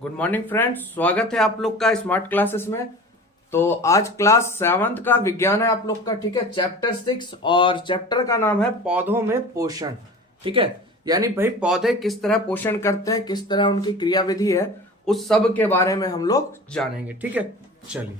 Good morning friends, स्वागत है आप लोग का स्मार्ट क्लासेस में। तो आज क्लास 7th का विज्ञान है आप लोग का, ठीक है। चैप्टर 6 और चैप्टर का नाम है पौधों में पोषण, ठीक है। यानी भाई पौधे किस तरह पोषण करते हैं, किस तरह उनकी क्रियाविधि है, उस सब के बारे में हम लोग जानेंगे, ठीक है। चलिए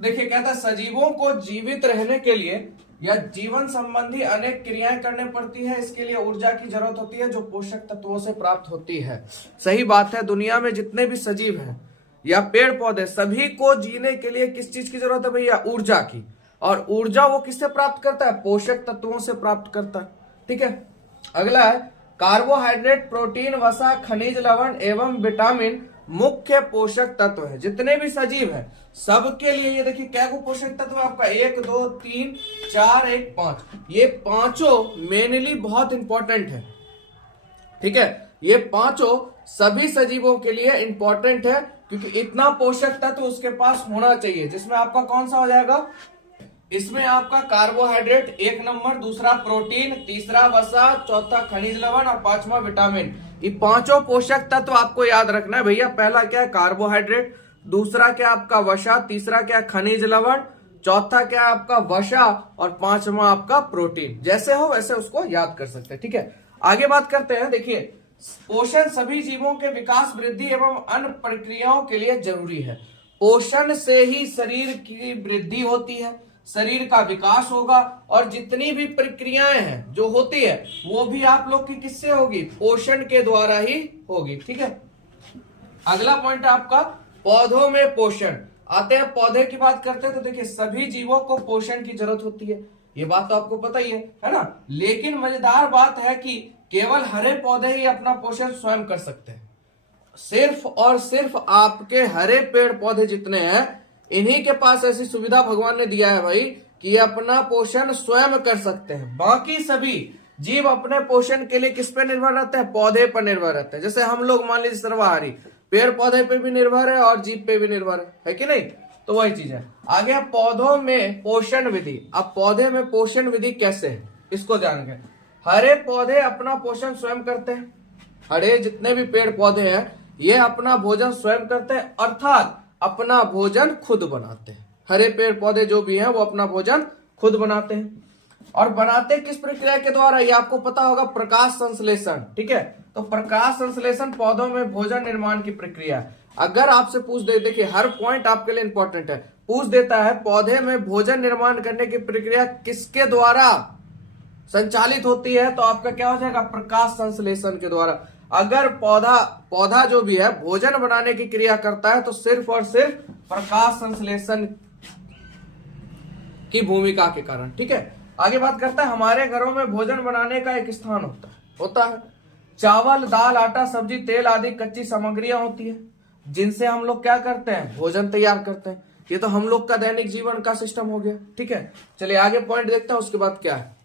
देखिए, कहता है सजीवों को जीवित रहने के लिए या जीवन संबंधी अनेक क्रियाएं करने पड़ती है। इसके लिए ऊर्जा की जरूरत होती है जो पोषक तत्वों से प्राप्त होती है। सही बात है, दुनिया में जितने भी सजीव हैं या पेड़ पौधे, सभी को जीने के लिए किस चीज की जरूरत है भैया? ऊर्जा की। और ऊर्जा वो किससे प्राप्त करता है? पोषक तत्वों से प्राप्त करता है, ठीक है। अगला है कार्बोहाइड्रेट, प्रोटीन, वसा, खनिज लवण एवं विटामिन मुख्य पोषक तत्व है। जितने भी सजीव हैं सबके लिए ये देखिए क्या को पोषक तत्व है आपका 1 2 3 4 1 5। ये पांचों मेनली बहुत इंपॉर्टेंट है, ठीक है। ये पांचों सभी सजीवों के लिए इंपॉर्टेंट है क्योंकि इतना पोषक तत्व उसके पास होना चाहिए। जिसमें आपका कौन सा हो जाएगा? इसमें आपका कार्बोहाइड्रेट 1 नंबर, दूसरा प्रोटीन, तीसरा वसा, चौथा खनिज लवण और पांचवा विटामिन। ये पांचों पोषक तत्व आपको याद रखना है भैया। पहला क्या है? कार्बोहाइड्रेट, दूसरा क्या आपका वसा, तीसरा क्या खनिज लवण, चौथा क्या आपका वसा और पांचवा आपका प्रोटीन। जैसे हो वैसे उसको याद कर सकते हैं, ठीक है। आगे बात करते हैं। देखिए, पोषण सभी जीवों के विकास, वृद्धि एवं अन्य प्रक्रियाओं के लिए जरूरी है। पोषण से ही शरीर की वृद्धि होती है, शरीर का विकास होगा और जितनी भी प्रक्रियाएं हैं जो होती है वो भी आप लोग की किससे होगी? पोषण के द्वारा ही होगी, ठीक है। अगला पॉइंट है आपका पौधों में पोषण। आते हैं पौधे की बात करते हैं तो देखिए सभी जीवों को पोषण की जरूरत होती है, ये बात तो आपको पता ही है ना। लेकिन मजेदार बात है कि केवल हरे पौधे ही अपना पोषण स्वयं कर सकते हैं। सिर्फ और सिर्फ आपके हरे पेड़ पौधे जितने हैं इन्हीं के पास ऐसी सुविधा भगवान ने दिया है भाई कि ये अपना पोषण स्वयं कर सकते हैं। बाकी सभी जीव अपने पोषण के लिए किस पे निर्भर रहते हैं? पौधे पर निर्भर रहते हैं। जैसे हम लोग मान लीजिए सर्वाहारी, पेड़ पौधे पे भी निर्भर है और जीव पे भी निर्भर है कि नहीं? तो वही चीज है। आगे पौधों में पोषण विधि। अब पौधे में पोषण विधि कैसे है इसको जान गए। हरे पौधे अपना पोषण स्वयं करते हैं। हरे जितने भी पेड़ पौधे हैं ये अपना भोजन स्वयं करते हैं, अर्थात अपना भोजन खुद बनाते हैं। हरे पेड़ पौधे जो भी हैं वो अपना भोजन खुद बनाते हैं। और बनाते किस प्रक्रिया के द्वारा? ये आपको पता होगा, प्रकाश संश्लेषण, ठीक है। तो प्रकाश संश्लेषण पौधों में भोजन निर्माण की प्रक्रिया। अगर आपसे पूछ दे, देखिए हर पॉइंट आपके लिए इंपॉर्टेंट है, पूछ देता है पौधे में भोजन निर्माण करने की प्रक्रिया किसके द्वारा संचालित होती है, तो आपका क्या हो जाएगा? प्रकाश संश्लेषण के द्वारा। अगर पौधा जो भी है भोजन बनाने की क्रिया करता है तो सिर्फ और सिर्फ प्रकाश संश्लेषण की भूमिका के कारण, ठीक है। आगे बात करता है हमारे घरों में भोजन बनाने का एक स्थान होता है। चावल, दाल, आटा, सब्जी, तेल आदि कच्ची सामग्रियां होती है जिनसे हम लोग क्या करते हैं? भोजन तैयार करते हैं। ये तो हम लोग का दैनिक जीवन का सिस्टम हो गया, ठीक है। चलिए आगे पॉइंट देखते हैं उसके बाद क्या है।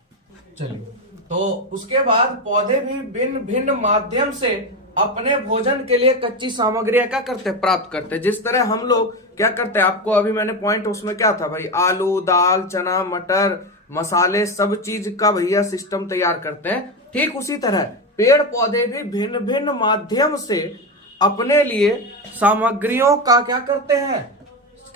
चलिए, तो उसके बाद पौधे भी भिन्न भिन्न माध्यम से अपने भोजन के लिए कच्ची सामग्रियां क्या करते हैं? प्राप्त करते हैं। जिस तरह हम लोग क्या करते हैं, आपको अभी मैंने पॉइंट उसमें क्या था भाई, आलू, दाल, चना, मटर, मसाले, सब चीज का भैया सिस्टम तैयार करते हैं। ठीक उसी तरह पेड़ पौधे भी भिन्न भिन्न माध्यम से अपने लिए सामग्रियों का क्या करते हैं?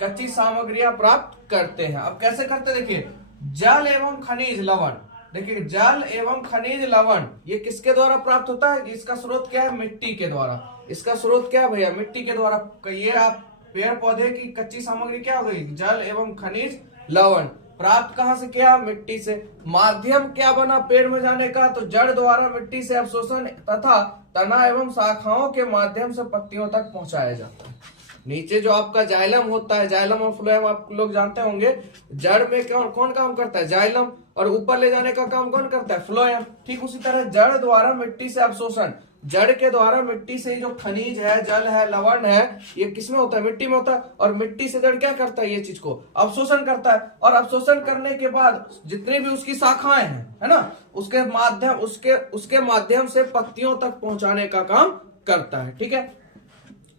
कच्ची सामग्रियां प्राप्त करते हैं। अब कैसे करते हैं? देखिए, जल एवं खनिज लवण। देखिए, जल एवं खनिज लवण ये किसके द्वारा प्राप्त होता है? इसका स्रोत क्या है? मिट्टी के द्वारा। इसका स्रोत क्या है भैया? मिट्टी के द्वारा। ये आप पेड़ पौधे की कच्ची सामग्री क्या हो गई? जल एवं खनिज लवण। प्राप्त कहां से किया? मिट्टी से। माध्यम क्या बना पेड़ में जाने का? तो जड़ द्वारा मिट्टी से अवशोषण तथा तना एवं शाखाओं के माध्यम से पत्तियों तक पहुंचाया जाता है। नीचे जो आपका जाइलम होता है, जाइलम और फ्लोएम आप लोग जानते होंगे। जड़ में कौन काम करता है? जाइलम। और ऊपर ले जाने का काम कौन करता है? फ्लोएम। ठीक उसी तरह जड़ द्वारा मिट्टी से अवशोषण, जड़ के द्वारा मिट्टी से जो खनिज है, जल है, लवण है, ये किसमें होता है? मिट्टी में होता है। और मिट्टी से जड़ क्या करता है? ये चीज को अवशोषण करता है। और अवशोषण करने के बाद जितनी भी उसकी शाखाएं हैं, है ना, उसके माध्यम से पत्तियों तक पहुंचाने का काम करता है, ठीक है।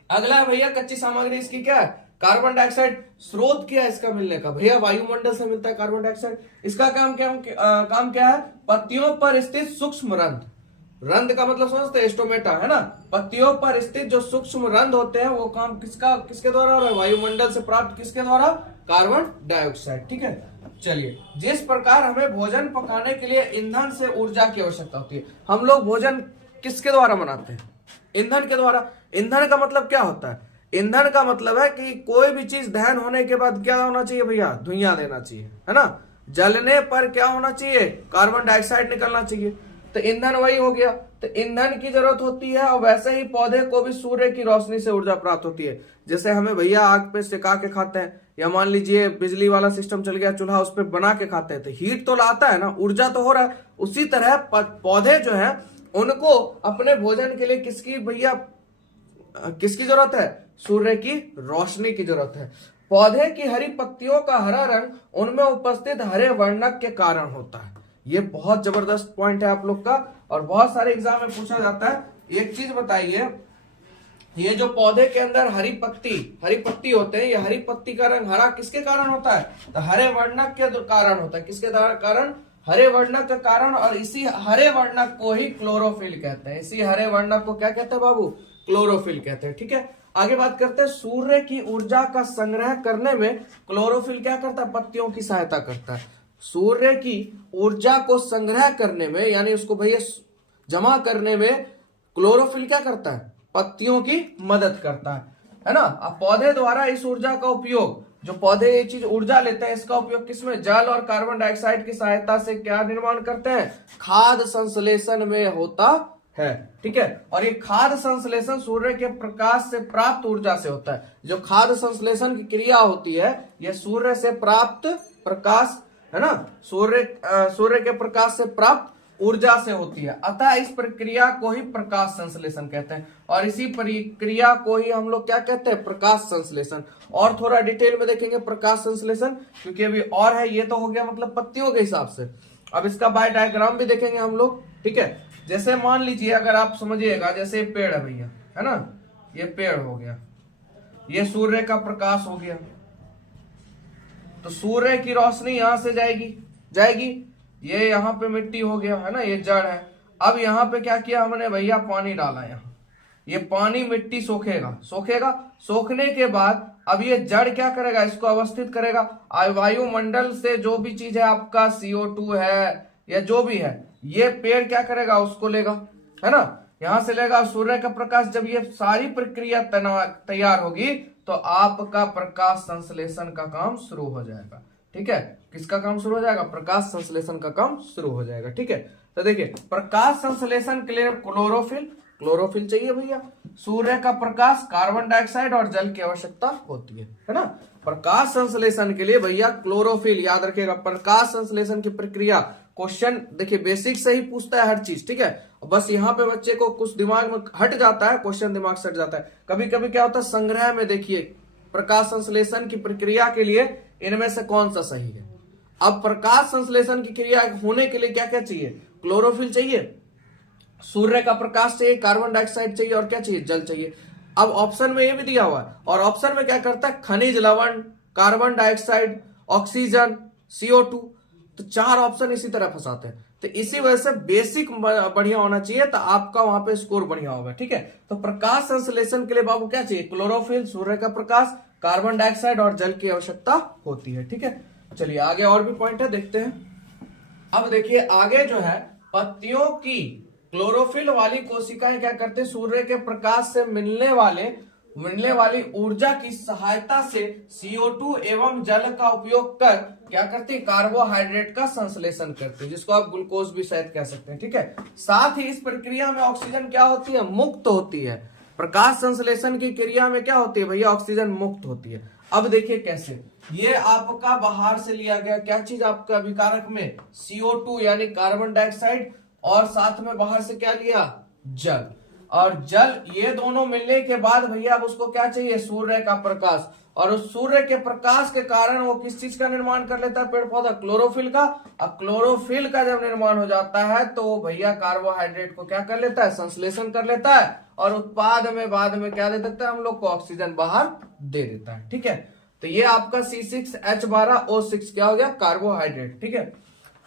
अगला है भैया कच्ची सामग्री। इसकी क्या है? Carbon dioxide. स्रोत क्या है इसका मिलने का? भैया वायुमंडल से मिलता है कार्बन डाइऑक्साइड। इसका काम क्या है? पत्तियों पर स्थित सूक्ष्म रंध्र। रंध्र का मतलब समझते हैं, स्टोमेटा है ना। पत्तियों पर स्थित जो सूक्ष्म रंध्र होते हैं वो काम किसके द्वारा हो रहा है? वायुमंडल से प्राप्त किसके द्वारा? Carbon dioxide. ठीक है, चलिए, जिस प्रकार हमें भोजन पकाने के लिए ईंधन से ऊर्जा की आवश्यकता होती है, हम लोग भोजन किसके द्वारा बनाते हैं? ईंधन के द्वारा। ईंधन का मतलब क्या होता है? ईंधन का मतलब है कि कोई भी चीज दहन होने के बाद क्या होना चाहिए भैया? धुआं देना चाहिए, है ना। जलने पर क्या होना चाहिए? कार्बन डाइऑक्साइड निकलना चाहिए। तो ईंधन वही हो गया। तो ईंधन की जरूरत होती है, और वैसे ही पौधे को भी सूर्य की रोशनी से ऊर्जा प्राप्त होती है। जैसे हमें भैया आग पे सिका के खाते हैं, या मान लीजिए बिजली वाला सिस्टम चल गया, चूल्हा, उस पर बना के खाते हैं, तो हीट तो लाता है ना, ऊर्जा तो हो रहा है। उसी तरह पौधे जो है उनको अपने भोजन के लिए किसकी भैया किसकी जरूरत है? सूर्य की रोशनी की जरूरत है। पौधे की हरी पत्तियों का हरा रंग उनमें उपस्थित हरे वर्णक के कारण होता है। ये बहुत जबरदस्त पॉइंट है आप लोग का, और बहुत सारे एग्जाम में पूछा जाता है। एक चीज बताइए, ये जो पौधे के अंदर हरी पत्ती होते हैं, ये हरी पत्ती का रंग हरा किसके कारण होता है? तो हरे वर्णक के कारण होता है। किसके कारण? हरे वर्णक के कारण। और इसी हरे वर्णक को ही क्लोरोफिल कहते हैं। इसी हरे वर्णक को क्या कहते हैं बाबू? क्लोरोफिल कहते हैं। ठीक है, आगे बात करते हैं। सूर्य की ऊर्जा का संग्रह करने में क्लोरोफिल क्या करता है? पत्तियों की सहायता करता है। सूर्य की ऊर्जा को संग्रह करने में, यानी उसको भैया जमा करने में क्लोरोफिल क्या करता है? पत्तियों की मदद करता है ना। अब पौधे द्वारा इस ऊर्जा का उपयोग, जो पौधे ये चीज ऊर्जा लेते हैं, इसका उपयोग किसमें? जल और कार्बन डाइऑक्साइड की सहायता से क्या निर्माण करते हैं? खाद्य संश्लेषण में होता है। ठीक है, और ये खाद्य संश्लेषण सूर्य के प्रकाश से प्राप्त ऊर्जा से होता है। जो खाद्य संश्लेषण की क्रिया होती है, यह सूर्य से प्राप्त प्रकाश, है ना, सूर्य के प्रकाश से प्राप्त ऊर्जा से होती है। अतः इस प्रक्रिया को ही प्रकाश संश्लेषण कहते हैं, और इसी प्रक्रिया को ही हम लोग क्या कहते हैं? प्रकाश संश्लेषण। और थोड़ा डिटेल में देखेंगे प्रकाश संश्लेषण, क्योंकि अभी और है। ये तो हो गया मतलब पत्तियों के हिसाब से। अब इसका बाय डायग्राम भी देखेंगे हम लोग। ठीक है, जैसे मान लीजिए, अगर आप समझिएगा, जैसे पेड़ है भैया, है ना, ये पेड़ हो गया, ये सूर्य का प्रकाश हो गया, तो सूर्य की रोशनी यहां से जाएगी। ये यहाँ पे मिट्टी हो गया, है ना, ये जड़ है। अब यहाँ पे क्या किया हमने भैया? पानी डाला यहाँ। ये पानी मिट्टी सोखेगा। सोखने के बाद अब ये जड़ क्या करेगा? इसको अवस्थित करेगा। वायुमंडल से जो भी चीज है आपका, CO2 है या जो भी है, ये पेड़ क्या करेगा? उसको लेगा, है ना, यहां से लेगा। सूर्य का प्रकाश, जब ये सारी प्रक्रिया तैयार होगी, तो आपका प्रकाश संश्लेषण का काम शुरू हो जाएगा। ठीक है, किसका काम शुरू हो जाएगा? प्रकाश संश्लेषण का काम शुरू हो जाएगा। ठीक है, तो देखिए, प्रकाश संश्लेषण के लिए क्लोरोफिल चाहिए भैया। सूर्य का प्रकाश, कार्बन डाइऑक्साइड और जल की आवश्यकता होती है ना। प्रकाश संश्लेषण के लिए भैया क्लोरोफिल, याद रखिएगा। प्रकाश संश्लेषण की प्रक्रिया, क्वेश्चन देखिए बेसिक से ही पूछता है हर चीज। ठीक है, बस यहाँ पे बच्चे को कुछ दिमाग में हट जाता है, क्वेश्चन दिमाग से हट जाता है। कभी कभी क्या होता है, संग्रह में देखिए, प्रकाश संश्लेषण की प्रक्रिया के लिए इनमें से कौन सा सही है। अब प्रकाश संश्लेषण की क्रिया होने के लिए क्या क्या चाहिए? क्लोरोफिल चाहिए, सूर्य का प्रकाश चाहिए, कार्बन डाइऑक्साइड चाहिए, और क्या चाहिए? जल चाहिए। अब ऑप्शन में ये भी दिया हुआ है, और ऑप्शन में क्या करता है? खनिज लवण, कार्बन डाइऑक्साइड, ऑक्सीजन, CO2। तो 4 ऑप्शन इसी तरह फंसाते हैं। तो इसी वजह से बेसिक बढ़िया होना चाहिए, तो आपका वहां पे स्कोर बढ़िया होगा। ठीक है, तो प्रकाश संश्लेषण के लिए बाबू क्या चाहिए? क्लोरोफिल, सूर्य का प्रकाश, कार्बन डाइऑक्साइड और जल की आवश्यकता होती है। ठीक है, चलिए आगे और भी पॉइंट है, देखते हैं। अब देखिए आगे जो है, पत्तियों की क्लोरोफिल वाली कोशिकाएं क्या करते हैं? सूर्य के प्रकाश से मिलने वाली ऊर्जा की सहायता से CO2 एवं जल का उपयोग कर क्या करती है? कार्बोहाइड्रेट का संश्लेषण करती है, जिसको आप ग्लूकोज भी शायद कह सकते हैं। ठीक है, साथ ही इस प्रक्रिया में ऑक्सीजन क्या होती है? मुक्त होती है। प्रकाश संश्लेषण की क्रिया में क्या होती है भैया? ऑक्सीजन मुक्त होती है। अब देखिए कैसे, ये आपका बाहर से लिया गया क्या चीज आपका अभिकारक में? CO2 यानी कार्बन डाइऑक्साइड, और साथ में बाहर से क्या लिया? जल। और जल, ये दोनों मिलने के बाद भैया अब उसको क्या चाहिए? सूर्य का प्रकाश। और उस सूर्य के प्रकाश के कारण वो किस चीज का निर्माण कर लेता है? पेड़ पौधा क्लोरोफिल का। अब क्लोरोफिल का जब निर्माण हो जाता है तो भैया कार्बोहाइड्रेट को क्या कर लेता है? संश्लेषण कर लेता है, और उत्पाद में बाद में क्या दे देता है? हम लोग को ऑक्सीजन बाहर दे देता है। ठीक है, तो ये आपका C6H12O6 क्या हो गया? कार्बोहाइड्रेट। ठीक है,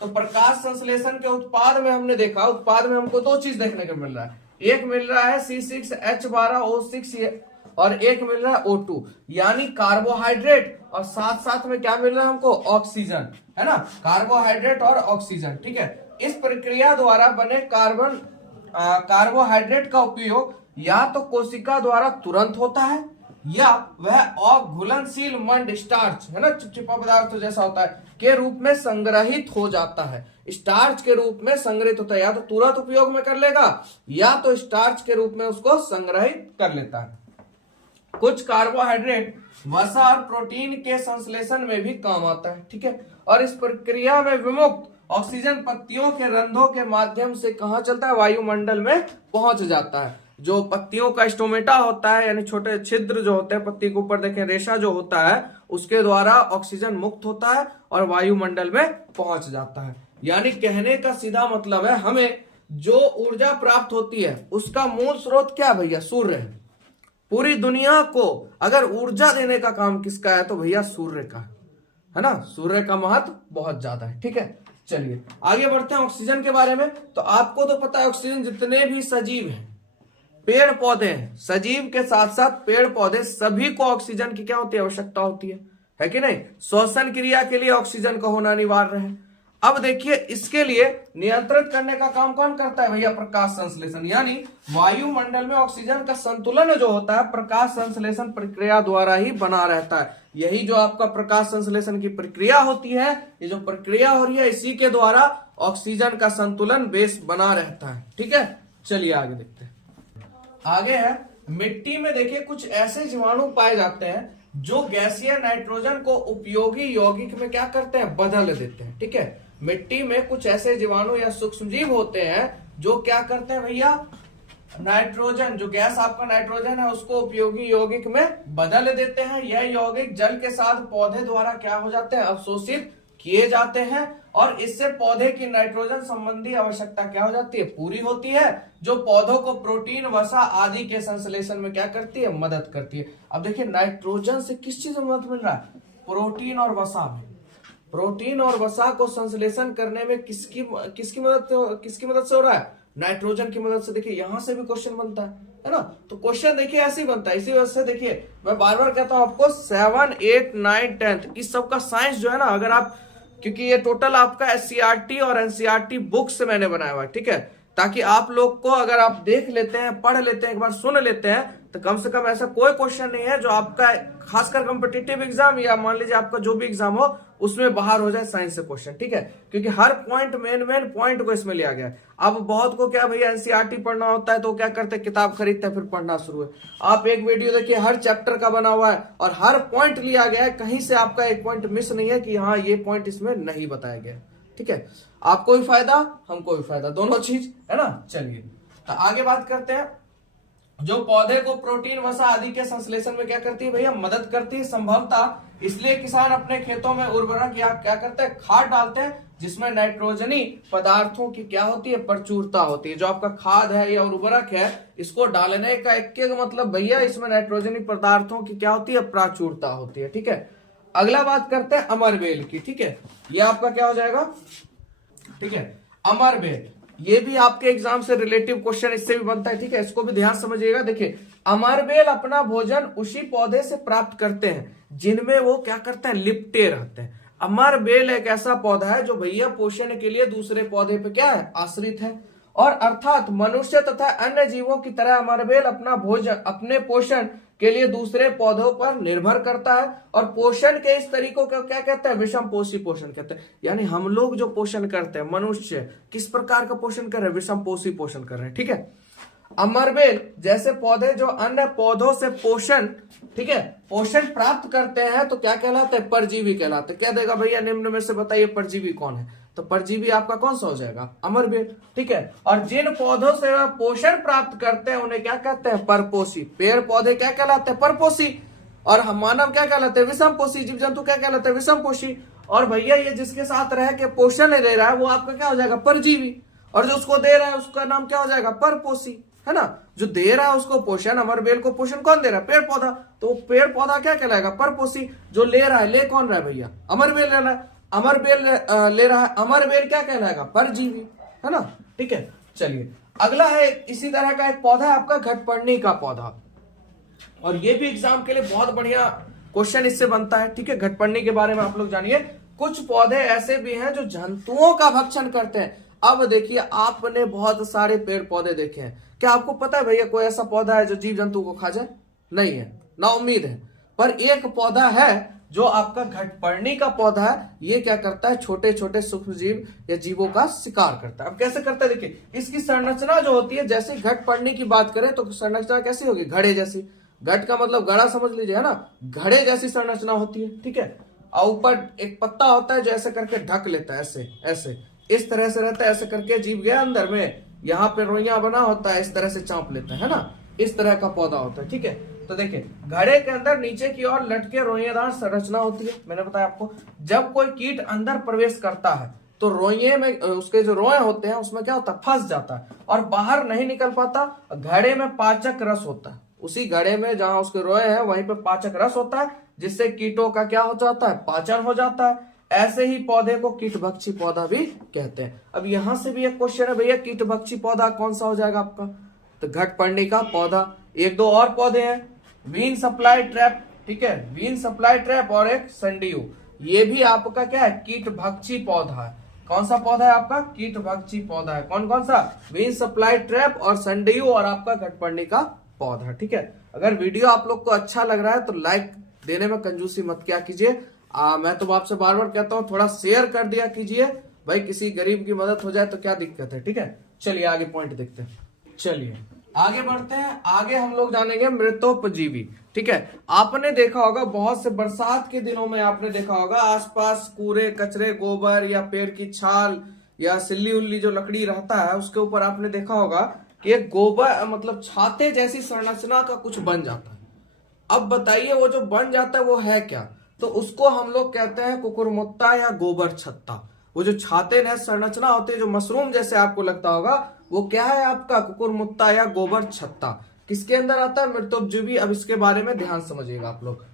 तो प्रकाश संश्लेषण के उत्पाद में हमने देखा, उत्पाद में हमको दो चीज देखने को मिल रहा है, एक मिल रहा है C6H12O6 और एक मिल रहा है O2, यानी कार्बोहाइड्रेट और साथ साथ में क्या मिल रहा है हमको, ऑक्सीजन, है ना, कार्बोहाइड्रेट और ऑक्सीजन। ठीक है, इस प्रक्रिया द्वारा बने कार्बोहाइड्रेट का उपयोग या तो कोशिका द्वारा तुरंत होता है या वह अघुलनशील मंड स्टार्च, है ना, चिपचिपा पदार्थ जैसा होता है, के रूप में संग्रहित हो जाता है, स्टार्च के रूप में संग्रहित होता है, या तो तुरंत उपयोग में कर लेगा या तो स्टार्च के रूप में उसको संग्रहित कर लेता है। कुछ कार्बोहाइड्रेट वसा और प्रोटीन के संश्लेषण में भी काम आता है। ठीक है, और इस प्रक्रिया में विमुक्त ऑक्सीजन पत्तियों के रंध्रों के माध्यम से कहां चलता है, वायुमंडल में पहुंच जाता है। जो पत्तियों का स्टोमेटा होता है, यानी छोटे छिद्र जो होते हैं पत्ती के ऊपर, देखें रेशा जो होता है, उसके द्वारा ऑक्सीजन मुक्त होता है और वायुमंडल में पहुंच जाता है। यानी कहने का सीधा मतलब है, हमें जो ऊर्जा प्राप्त होती है उसका मूल स्रोत क्या भैया, सूर्य है। पूरी दुनिया को अगर ऊर्जा देने का काम किसका है तो भैया सूर्य का, है ना, सूर्य का महत्व बहुत ज्यादा है। ठीक है, चलिए आगे बढ़ते हैं ऑक्सीजन के बारे में। तो आपको तो पता है ऑक्सीजन जितने भी सजीव हैं, पेड़ पौधे हैं, सजीव के साथ साथ पेड़ पौधे, सभी को ऑक्सीजन की क्या होती है, आवश्यकता होती है कि नहीं। श्वसन क्रिया के लिए ऑक्सीजन का होना अनिवार्य है। अब देखिए, इसके लिए नियंत्रित करने का काम कौन करता है भैया, प्रकाश संश्लेषण, यानी वायुमंडल में ऑक्सीजन का संतुलन जो होता है प्रकाश संश्लेषण प्रक्रिया द्वारा ही बना रहता है। यही जो आपका प्रकाश संश्लेषण की प्रक्रिया होती है, ये जो प्रक्रिया हो रही है, इसी के द्वारा ऑक्सीजन का संतुलन बेस बना रहता है। ठीक है, चलिए आगे देखते हैं। आगे है, मिट्टी में देखिए कुछ ऐसे जीवाणु पाए जाते हैं जो गैसीय नाइट्रोजन को उपयोगी यौगिक में क्या करते हैं, बदल देते हैं। ठीक है, मिट्टी में कुछ ऐसे जीवाणु या सूक्ष्मजीव होते हैं जो क्या करते हैं भैया, नाइट्रोजन, जो गैस आपका नाइट्रोजन है उसको उपयोगी यौगिक में बदल देते हैं। यह यौगिक जल के साथ पौधे द्वारा क्या हो जाते हैं, अवशोषित किए जाते हैं और इससे पौधे की नाइट्रोजन संबंधी आवश्यकता क्या हो जाती है, पूरी होती है, जो पौधों को प्रोटीन, वसा आदि के संश्लेषण में क्या करती है, मदद करती है। अब देखिए, नाइट्रोजन से किस चीज में मदद मिल रहा है, प्रोटीन और वसा में। प्रोटीन और वसा को संश्लेषण करने में किसकी मदद से हो रहा है, नाइट्रोजन की मदद से। देखिए यहां से भी क्वेश्चन बनता है ना, तो क्वेश्चन देखिए ऐसे ही बनता है। इसी वजह से देखिए मैं बार बार कहता हूं आपको 7, 8, 9, 10 इस सब का साइंस जो है ना, अगर आप, क्योंकि ये टोटल आपका एससीईआरटी और एनसीईआरटी बुक से मैंने बनाया हुआ है। ठीक है, ताकि आप लोग को अगर आप देख लेते हैं, पढ़ लेते हैं, एक बार सुन लेते हैं, तो कम से कम ऐसा कोई क्वेश्चन नहीं है जो आपका खासकर कॉम्पिटिटिव एग्जाम या मान लीजिए आपका जो भी एग्जाम हो उसमें बाहर हो जाए साइंस से क्वेश्चन। ठीक है, क्योंकि हर पॉइंट मेन पॉइंट को इसमें लिया गया है। अब बहुत को क्या भैया एनसीईआरटी पढ़ना होता है तो क्या करते हैं, किताब खरीदते हैं फिर पढ़ना शुरू है। आप एक वीडियो देखिए, हर चैप्टर का बना हुआ है और हर पॉइंट लिया गया है, कहीं से आपका एक पॉइंट मिस नहीं है कि हाँ ये पॉइंट इसमें नहीं बताया गया। ठीक है, आपको भी फायदा हमको भी फायदा, दोनों चीज है ना। चलिए तो आगे बात करते हैं। जो पौधे को प्रोटीन, वसा आदि के संश्लेषण में क्या करती है भैया, मदद करती है संभवतः। इसलिए किसान अपने खेतों में उर्वरक या क्या करते हैं, खाद डालते हैं जिसमें नाइट्रोजनी पदार्थों की क्या होती है, प्रचुरता होती है। जो आपका खाद है या उर्वरक है, इसको डालने का एक मतलब भैया इसमें नाइट्रोजनी पदार्थों की क्या होती है, प्रचुरता होती है। ठीक है, अगला बात करते हैं अमरबेल की। ठीक है, ये आपका क्या हो जाएगा, ठीक है, अमरबेल, ये भी आपके एग्जाम से रिलेटिव क्वेश्चन इससे भी बनता है। ठीक है, इसको भी ध्यान समझिएगा। देखिए, अमरबेल अपना भोजन उसी पौधे से प्राप्त करते हैं जिनमें वो क्या करते हैं, लिपटे रहते हैं। अमरबेल एक ऐसा पौधा है जो भैया पोषण के लिए दूसरे पौधे पे क्या है, आश्रित है। और अर्थात मनुष्य तथा अन्य जीवों की तरह अमरबेल अपना भोजन, अपने पोषण के लिए दूसरे पौधों पर निर्भर करता है। और पोषण के इस तरीकों को क्या कहते हैं, विषम पोषी पोषण कहते हैं। यानी हम लोग जो पोषण करते हैं, मनुष्य किस प्रकार का पोषण कर रहे हैं, विषम पोषी पोषण कर रहे हैं। ठीक है, अमरबेल जैसे पौधे जो अन्य पौधों से पोषण, ठीक है, पोषण प्राप्त करते हैं तो क्या कहलाते हैं, परजीवी कहलाते हैं। क्या देगा भैया, निम्न में से बताइए परजीवी कौन है, तो परजीवी आपका कौन सा हो जाएगा, अमरबेल। ठीक है, और जिन पौधों से वह पोषण प्राप्त करते हैं उन्हें क्या कहते हैं, परपोषी। पेड़ पौधे क्या कहलाते हैं, परपोषी। और हम मानव क्या कहलाते हैं, विषम पोषी। जीव जंतु क्या कहलाते हैं, विषम पोषी। और भैया ये जिसके साथ रह के पोषण दे रहा है वो आपका क्या हो जाएगा, परजीवी। और जो उसको दे रहा है उसका नाम क्या हो जाएगा, परपोषी, है ना। जो दे रहा है उसको पोषण, अमरबेल को पोषण कौन दे रहा है, पेड़ पौधा, तो पेड़ पौधा क्या कहलाएगा, परपोषी। जो ले रहा है, ले कौन रहा है भैया, अमरबेल ले रहा है। अमर बेल ले रहा है, अमर बेल क्या कहलाएगा? परजीवी, है ना। ठीक है, चलिए अगला है, इसी तरह का एक पौधा है आपका घटपर्णी का पौधा, और ये भी एग्जाम के लिए बहुत बढ़िया क्वेश्चन इससे बनता है। ठीक है, घटपर्णी के बारे में आप लोग जानिए। कुछ पौधे ऐसे भी हैं जो जंतुओं का भक्षण करते हैं। अब देखिए, आपने बहुत सारे पेड़ पौधे देखे हैं, क्या आपको पता है भैया कोई ऐसा पौधा है जो जीव जंतु को खा जाए? नहीं है, ना उम्मीद है। पर एक पौधा है जो आपका घटपर्णी का पौधा है, ये क्या करता है? छोटे छोटे सूक्ष्म जीव या जीवों का शिकार करता है। अब कैसे करता है देखिए, इसकी संरचना जो होती है, जैसे घटपर्णी की बात करें तो संरचना कैसी होगी? घड़े जैसी। घट का मतलब घड़ा समझ लीजिए, है ना। घड़े जैसी संरचना होती है। ठीक है, और ऊपर एक पत्ता होता है जो ऐसे करके ढक लेता है, ऐसे ऐसे इस तरह से रहता है, ऐसे करके जीव गया अंदर में, यहाँ पे रोइया बना होता है, इस तरह से चांप लेता है ना। इस तरह का पौधा होता है। ठीक है, तो देखिए घड़े के अंदर नीचे की ओर लटके रोइयादार संरचना होती है। मैंने बताया आपको, जब कोई कीट अंदर प्रवेश करता है तो रोइये में उसके जो रोए होते हैं उसमें क्या होता है? फंस जाता है और बाहर नहीं निकल पाता। घड़े में पाचक रस होता है, उसी घड़े में जहां उसके रोए हैं वहीं पे पाचक रस होता है, जिससे कीटों का क्या हो जाता है? पाचन हो जाता है। ऐसे ही पौधे को कीटभक्षी पौधा भी कहते हैं। अब यहां से भी एक क्वेश्चन है भैया, कीटभक्षी पौधा कौन सा हो जाएगा आपका? तो घटपर्णी का पौधा। एक दो और पौधे हैं, वीन सप्लाई ट्रैप। ठीक है, वीन सप्लाई ट्रैप और एक संडियो, ये भी आपका क्या है? कीटभक्षी पौधा है। कौन सा पौधा है आपका? कीटभक्षी पौधा है। कौन कौन सा? वीन सप्लाई ट्रैप और संडियो और आपका घटपर्णी का पौधा। ठीक है, अगर वीडियो आप लोग को अच्छा लग रहा है तो लाइक देने में कंजूसी मत किया कीजिए। मैं तो आपसे बार बार कहता हूँ थोड़ा शेयर कर दिया कीजिए भाई, किसी गरीब की मदद हो जाए तो क्या दिक्कत है। ठीक है, चलिए आगे पॉइंट देखते हैं। चलिए आगे बढ़ते हैं। आगे हम लोग जानेंगे मृतोपजीवी। ठीक है, आपने देखा होगा बहुत से बरसात के दिनों में आपने देखा होगा आसपास कूड़े कचरे, गोबर या पेड़ की छाल या सिल्ली उल्ली जो लकड़ी रहता है उसके ऊपर आपने देखा होगा कि एक गोबर मतलब छाते जैसी संरचना का कुछ बन जाता है। अब बताइए वो जो बन जाता है वो है क्या? तो उसको हम लोग कहते हैं कुकुरमुत्ता या गोबर छत्ता। वो जो छाते ने संरचना होती है जो मशरूम जैसे आपको लगता होगा, वो क्या है आपका? कुकुरमुत्ता या गोबर छत्ता। किसके अंदर आता है? मृतोपजीवी। अब इसके बारे में ध्यान समझिएगा आप लोग।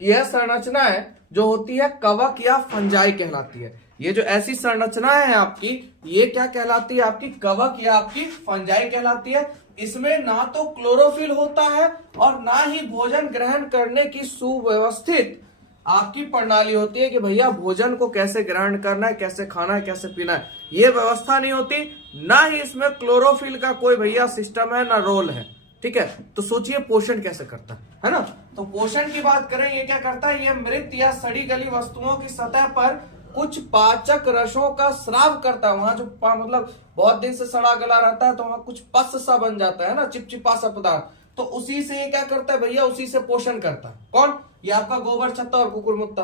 यह संरचना है जो होती है कवक या फंजाई कहलाती है। ये जो ऐसी संरचना है आपकी, ये क्या कहलाती है? आपकी कवक या आपकी फंजाई कहलाती है। इसमें ना तो क्लोरोफिल होता है और ना ही भोजन ग्रहण करने की सुव्यवस्थित आपकी प्रणाली होती है कि भैया भोजन को कैसे ग्रहण करना है, कैसे खाना है, कैसे पीना है, ये व्यवस्था नहीं होती। ना ही इसमें क्लोरोफिल का कोई भैया सिस्टम है, ना रोल है। ठीक है, तो सोचिए पोषण कैसे करता है ना। तो पोषण की बात करें, ये क्या करता है? ये मृत या सड़ी गली वस्तुओं की सतह पर कुछ पाचक रसों का स्राव करता है। वहां जो मतलब बहुत दिन से सड़ा गला रहता है तो वहां कुछ पस सा बन जाता है ना, चिपचिपा सा पदार्थ, तो उसी से ये क्या करता है भैया? उसी से पोषण करता है। कौन? ये आपका गोबर छत्ता और कुकुरमुत्ता,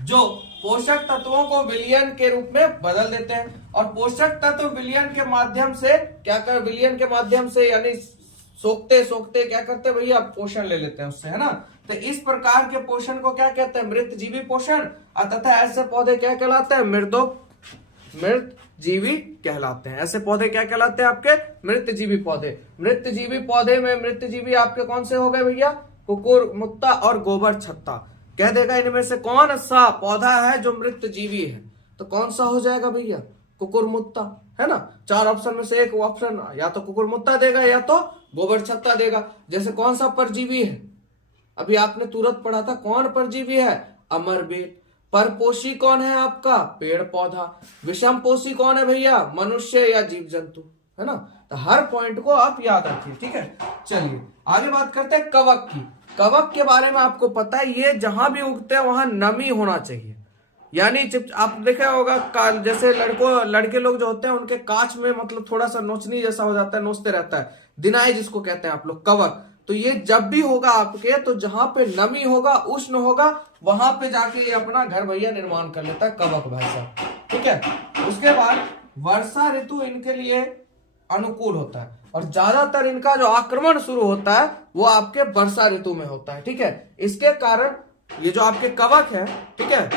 जो पोषक तत्वों को विलयन के रूप में बदल देते हैं। और पोषक तत्व विलयन के माध्यम से क्या कर? विलयन के माध्यम से यानी सोखते सोखते क्या करते भैया? पोषण ले लेते हैं उससे, है ना। तो इस प्रकार के पोषण को क्या कहते हैं? मृतजीवी पोषण। तथा ऐसे पौधे क्या कहलाते हैं? मृतजीवी कहलाते हैं। ऐसे पौधे क्या कहलाते हैं आपके? मृतजीवी पौधे। मृतजीवी पौधे में मृतजीवी आपके कौन से हो गए भैया? कुकुरमुत्ता और गोबर छत्ता। कह देगा इनमें से कौन सा पौधा है जो मृतजीवी है? तो कौन सा हो जाएगा भैया? कुकुरमुत्ता, है ना। चार ऑप्शन में से एक ऑप्शन या तो कुकुरमुत्ता देगा या तो गोबर छत्ता देगा। जैसे कौन सा परजीवी है? अभी आपने तुरंत पढ़ा था, कौन परजीवी है? अमरबेल। परपोषी कौन है आपका? पेड़ पौधा। विषमपोषी कौन है भैया? मनुष्य या जीव जंतु, है ना। तो हर पॉइंट को आप याद रखिए। ठीक है, चलिए आगे बात करते हैं कवक की। कवक के बारे में आपको पता है, ये जहां भी उगते हैं वहां नमी होना चाहिए। यानी आप देखा होगा जैसे लड़के लोग जो होते हैं उनके कांच में मतलब थोड़ा सा नोचनी जैसा हो जाता है, नोचते रहता है, दिनाई जिसको कहते हैं आप लोग, कवक। तो ये जब भी होगा आपके, तो जहां पे नमी होगा, उष्ण होगा, वहां पे जाके ये अपना घर भैया निर्माण कर लेता है कवक भाषा। ठीक है, उसके बाद वर्षा ऋतु इनके लिए अनुकूल होता है और ज्यादातर इनका जो आक्रमण शुरू होता है वो आपके वर्षा ऋतु में होता है। ठीक है, इसके कारण ये जो आपके कवक है, ठीक है,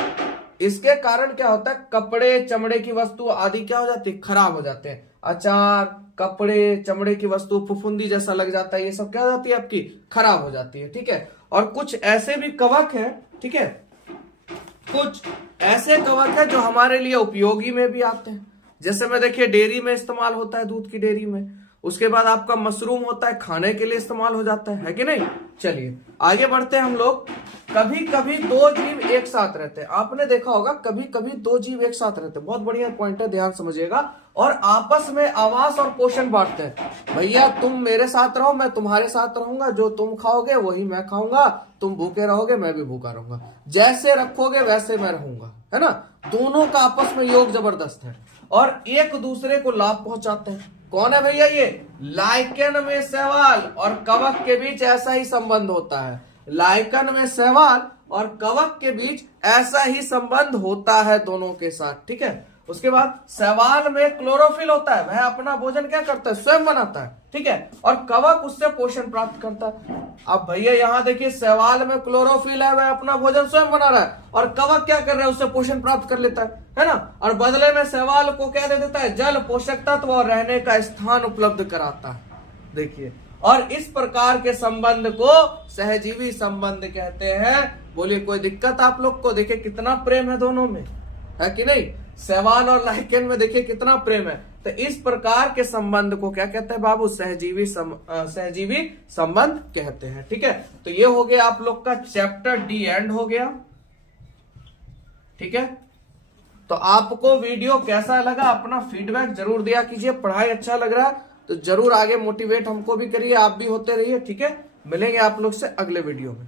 इसके कारण क्या होता है? कपड़े चमड़े की वस्तु आदि क्या हो जाती है? खराब हो जाते हैं। अचार, कपड़े, चमड़े की वस्तु, फुफुंदी जैसा लग जाता है, ये सब क्या हो जाती है? आपकी खराब हो जाती है। ठीक है, और कुछ ऐसे भी कवक हैं, ठीक है, कुछ ऐसे कवक है जो हमारे लिए उपयोगी में भी आते हैं, जैसे में देखिए डेयरी में इस्तेमाल होता है, दूध की डेयरी में। उसके बाद आपका मशरूम होता है, खाने के लिए इस्तेमाल हो जाता है कि नहीं। चलिए आगे बढ़ते हैं हम लोग। कभी कभी दो जीव एक साथ रहते हैं, आपने देखा होगा कभी कभी दो जीव एक साथ रहते हैं, बहुत बढ़िया पॉइंट है, ध्यान समझिएगा। और आपस में आवास और पोषण बांटते हैं। भैया तुम मेरे साथ रहो, मैं तुम्हारे साथ रहूंगा, जो तुम खाओगे वही मैं खाऊंगा, तुम भूखे रहोगे मैं भी भूखा रहूंगा, जैसे रखोगे वैसे मैं रहूंगा, है ना। दोनों का आपस में योग जबरदस्त है और एक दूसरे को लाभ पहुंचाते हैं। कौन है भैया ये? लाइकेन में शैवाल और कवक के बीच ऐसा ही संबंध होता है। लाइकेन में शैवाल और कवक के बीच ऐसा ही संबंध होता है दोनों के साथ, ठीक है। उसके बाद शैवाल में क्लोरोफिल होता है, वह अपना भोजन क्या करता है? स्वयं बनाता है, ठीक है। और कवक उससे पोषण प्राप्त करता है। अब भैया यहाँ देखिए शैवाल में क्लोरोफिल है, वह अपना भोजन स्वयं बना रहा है, और कवक क्या कर रहा है? उससे पोषण प्राप्त कर लेता है ना। और बदले में शैवाल को क्या दे देता है? जल, पोषक तत्व और रहने का स्थान उपलब्ध कराता है। देखिए, और इस प्रकार के संबंध को सहजीवी संबंध कहते हैं। बोलिए कोई दिक्कत आप लोग को? देखिए कितना प्रेम है दोनों में, है कि नहीं। शैवाल और लाइकेन में देखिए कितना प्रेम है। तो इस प्रकार के संबंध को क्या कहते हैं बाबू? सहजीवी संबंध कहते हैं, ठीक है। तो ये हो गया आप लोग का चैप्टर डी एंड हो गया, ठीक है। तो आपको वीडियो कैसा लगा? अपना फीडबैक जरूर दिया कीजिए। पढ़ाई अच्छा लग रहा है तो जरूर आगे मोटिवेट हमको भी करिए, आप भी होते रहिए, ठीक है। मिलेंगे आप लोग से अगले वीडियो में।